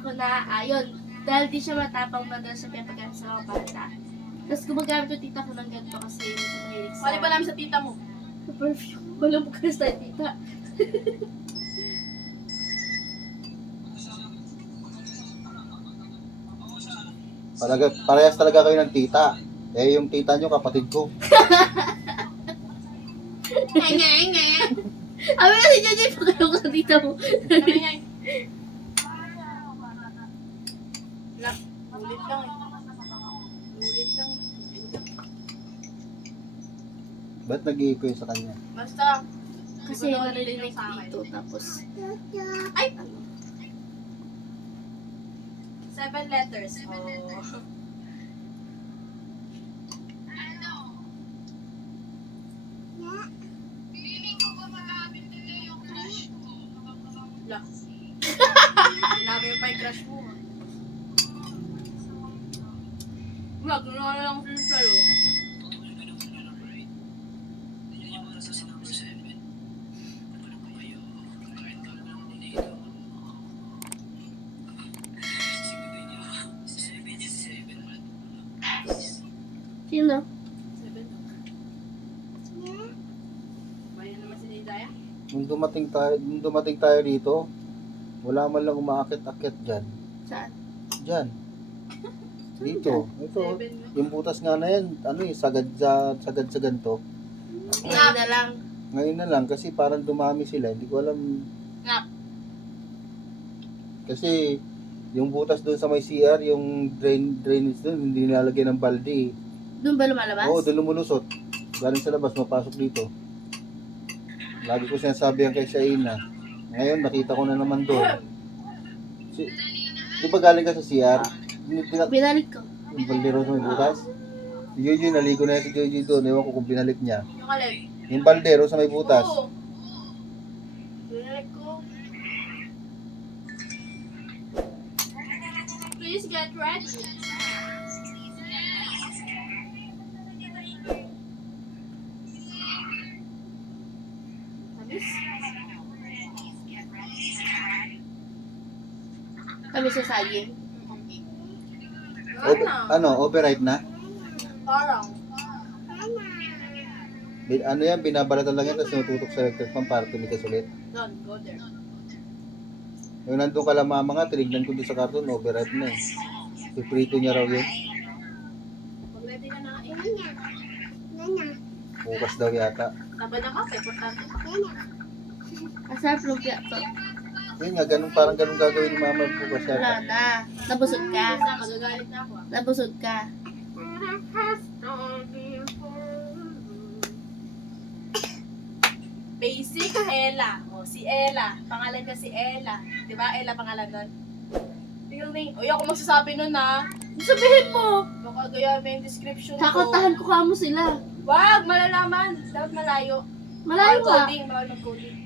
ko na, ayun, dahil di siya matapang, madalas siya pinapagamit sa mga bata. Tapos gumagamit yung tita ko ng ganito kasi hindi siya mahilig sa... Mali pa namin sa tita mo. Sa perfume. Walang pagkas tayo, tita. Parehas talaga kayo ng tita. Eh, yung tita nyo, kapatid ko. Abi kasi dyan yung pagkakas ko sa tita mo. Kami nga eh. Nak, ulit lang eh. Ulit lang eh. Ba't nag-iiko yun sa kanya? Basta, Kasi narinig dito, tapos... ay! 7 letters. Oh. Lock. Sinabi mo pa yung crush mo. Wag, gano'n na lang sila sa'yo. Sino? 7. Bayan naman si Nidaya. Nung dumating tayo dito, wala man lang umaakit-akit dyan. Saan? Dyan. Dito. Ito. 7. Yung butas nga na yan, ano eh, sagad sa ganito. Ngayon na lang. Ngayon na lang, kasi parang dumami sila. Hindi ko alam. Ngap. Kasi, yung butas doon sa may CR, yung drainage doon, hindi nilalagyan ng balde. Doon ba lumalabas? Oo, doon lumulusot. Galing sa labas, mapasok dito. Lagi ko sinasabi yan kay Shaina. Ngayon, nakita ko na naman doon. Di ba galing ka sa CR? Binalik ko. Yung baldero sa may butas? Si Jojo, naligo na yan si Jojo doon. Ewan ko kung binalik niya. Yung alin? Yung baldero sa may butas. Oo. Binalik ko. Please get ready. Habis? Kami sa saging. Override na? Parang. Ano yan, binabalatan lang yan, tapos tinututok sa electric fan para tumigas ulit. Don't go there. Yung nandun ka lang mama nga, tinignan ko doon sa karton, override na eh. Piprito niya raw yun. Pag ready ka na, Bukas daw yata. Tabad ang kape, importante. Asarap lumpia to. Yun nga, parang ganun gagawin ni mama bukas Wala yata. na. Nabusog ka. Basta magagalit na ako. Nabusog ka. Basic Ella. O, si Ella. Pangalan niya si Ella. Di ba? Ella pangalan nun. Feeling. Uy, ako magsasabi nun ha. Sabihin mo. Baka gaya may description ko. Kakantahan ko kamo sila. Wag! Malalaman. Dapat malayo. Malayo ka. Coding. Bawal mag-coding.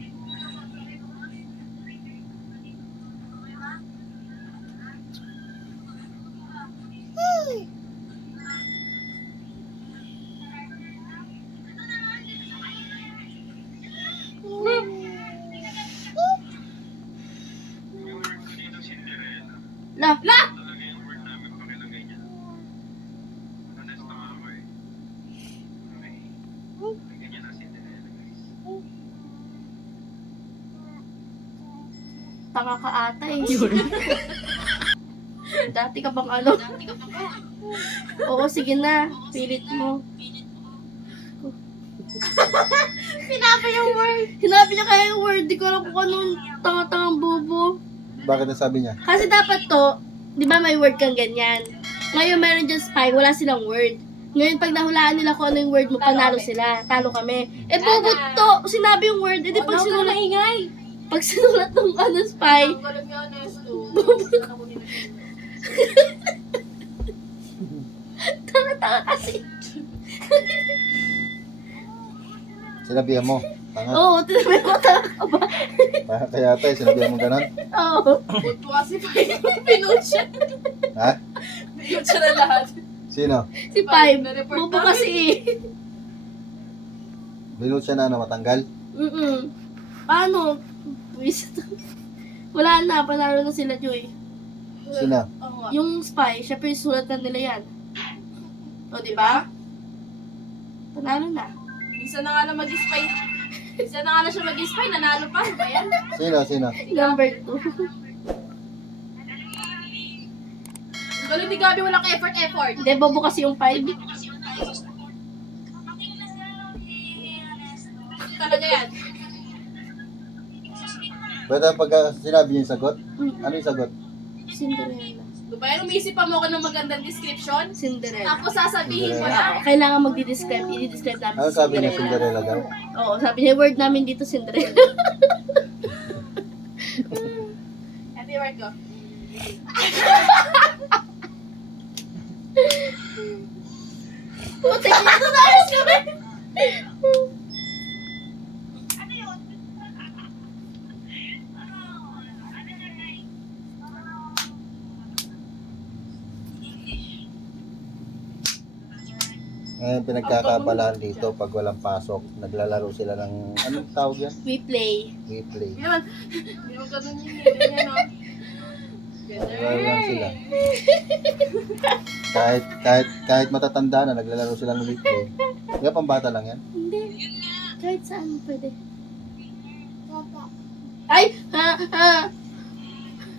La. Tanga ka ata eh. Dati ka bang ano? Oo, sige na. Pilit mo. Sinabi yung word. Sinabi niya kaya yung word. Di ko alam kung anong tanga-tangang bobo. Bakit nasabi niya? Kasi dapat to, di ba may word kang ganyan? Ngayon meron dyan spy, wala silang word. Ngayon pag nahulaan nila kung ano yung word mo, panalo sila. Talo kami. Eh bobo to, sinabi yung word. Eh di pag sinulat, pag sinulat ng ano spy, Ang galing nga Nesto. tanga-tanga kasi. Sinabihan mo. Tanga. Oo, tinabi ko tanga ka ba? Kaya tayo, sinabihan mo ganun. Oo. Putuwa si Pai. Pinutya. Ha? Pinutya na lahat. Sino? Si Five. Na-report Bobo namin. kasi eh. Binut siya na ano, matanggal? Paano? Wala na, panalo na sila, Joy. Sina? Oo nga. Yung spy, syempre sulatan nila yan. O, di ba? Panalo na. Minsan na nga na mag-spy. Minsan na nga na siya mag-spy, nanalo pa. Ano ba yan? Sina? Number 2. Ang galing ni Gabi, walang effort. Hindi, bobo kasi yung 5. Talaga yan. Pwede pag sinabi niya yung sagot? Ano yung sagot? Cinderella. Diba yan, umisip pa mo ako ng magandang description? Cinderella. Tapos sasabihin ko Cinderella. na. Kailangan magdi-describe. I-describe namin Ano si sabi niya, Cinderella daw? Oo, sabi niya, word namin dito, Cinderella. Ito yung word ko. Putik na ito na ayos kami. Ngayon pinagkakabalahan dito pag walang pasok, naglalaro sila ng, anong tawag yan? We play. We play. Yan. Hindi mo ganun yun. Ganyan, no? Naglalaro lang sila. Kahit matatanda na, naglalaro sila ng we play. Kaya pambata lang yan. Hindi. Kahit saan pwede. Ay! Ha!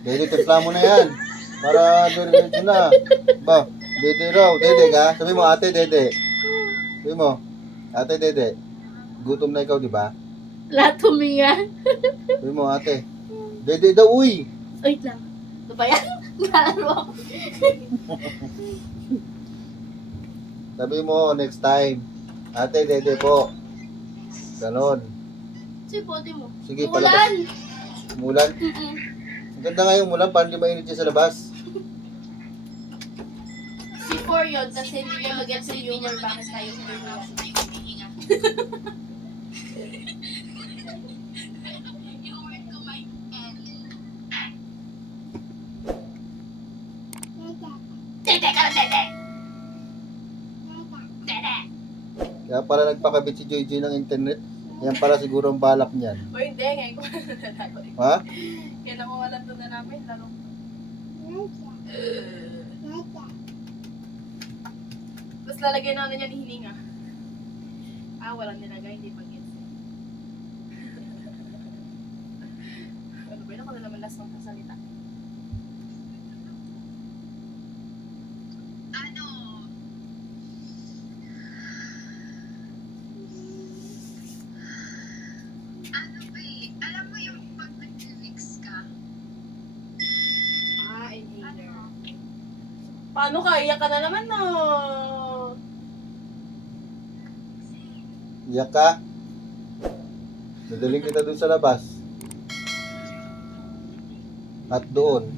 Dede, timpla mo na yan. Para diretso na. Ba, Dede raw. Dede ka? Sabi mo, ate, Dede. Sabi mo, ate, Dede. Gutom na ikaw, di ba? Lahat huminga. Sabi mo, ate. Dede daw, uy. Wait lang. Ano ba yan? Nalaro ako. Sabi mo, next time. Ate, Dede po. Ganon. Sige, bote mo. Sige, Ulan! palabas. Umulan. Mm-mm. Ang ganda nga yung umulan, parang di mainit siya sa labas. Si 4 yun, kasi hindi niya mag-get sa humor bakit tayo huminga. Tete ka na, tete! Tete! Kaya pala nagpakabit si Joy Joy ng internet. Yan pala siguro ang balak niyan. O hindi, ngayon ko nalaro. Ha? Kailan ko walang doon na namin, laro. Tapos lalagyan na niya ni hininga. Walang nilagay, hindi pag-gets. Ano ba yun? Ako na naman last ng kasalita. Inhaler. Paano ka? Iyak ka na naman, no? Iyak ka? Dadaling kita dun sa labas. At doon,